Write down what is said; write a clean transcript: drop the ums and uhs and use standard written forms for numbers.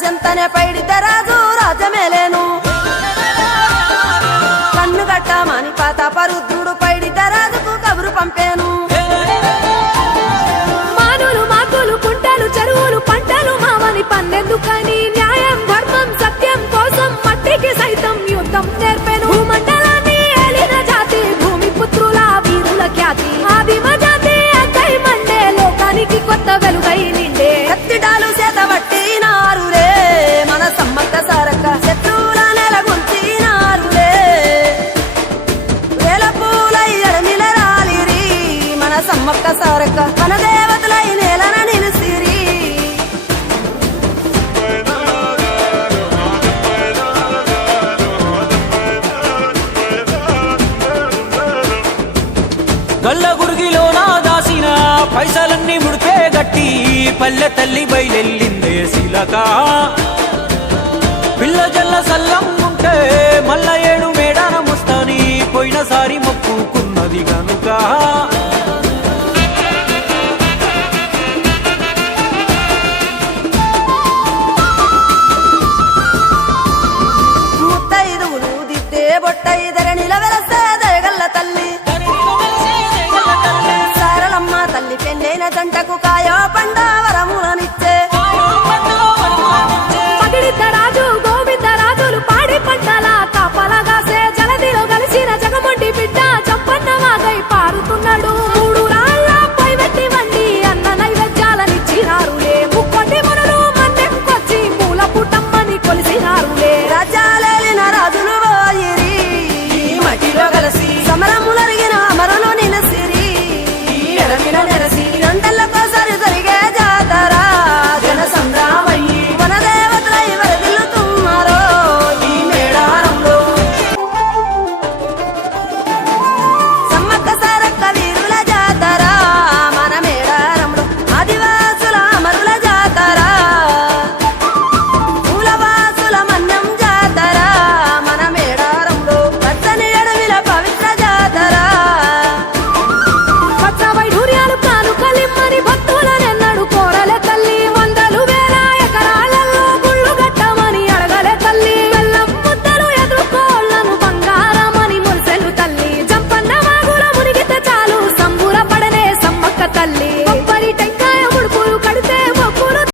చెంతనే పైడిత రాజు రాజమేలేను కన్ను గట్టమని పాతాపరుద్రుడు పైడిత రాజుకు కబురు పంపేను మానులు మాకులు కుంటలు చెరువులు పంటలు మావని పన్నెందుకని న్యాయం ధర్మం సత్యం కోసం మట్టికి సైతం యుద్ధం నేర్పెను భూమండలాన్ని ఏలిన జాతి భూమి పుత్రుల వీరుల ఖ్యాతి ఆదిమ జాతి అక్కై మండే లోకానికి కొత్త వెలుగై నిండే కత్తిడాలు చేతబట్టి నారులే మన సమ్మక్క సారక్క శత్రువుల నెలగొల్చినారులే వేల పూలై ఎడమిల రాలిరి మన సమ్మక్క సారక్క మన దేవతలై నేలన నిలిసిరి గల్ల గురిగిలోనా దాసిన పైసలన్నీ ముడిపే గట్టి పల్లె తల్లి బయలెల్లిందే శిలక పిల్ల జల్ల సల్లంగుంటే మల్ల ఏడు మేడాన ముస్తాని పోయినసారి మొక్కుకున్నది గనుక ముత్తైదువులు దిద్దే బొట్టైదర నిలవెలసే దయగల్ల తల్లి సారలమ్మ తల్లి పెళ్ళైన జంటకు కాయో పండ వరములనిచ్చే పగిడిత రాజు గోవింద రాజులు పాడి పంటల కాపలగాసే జలదిలో కలిసిన జగమంటి బిడ్డ చంపన్న వాగై పారుతున్నాడు తల్లి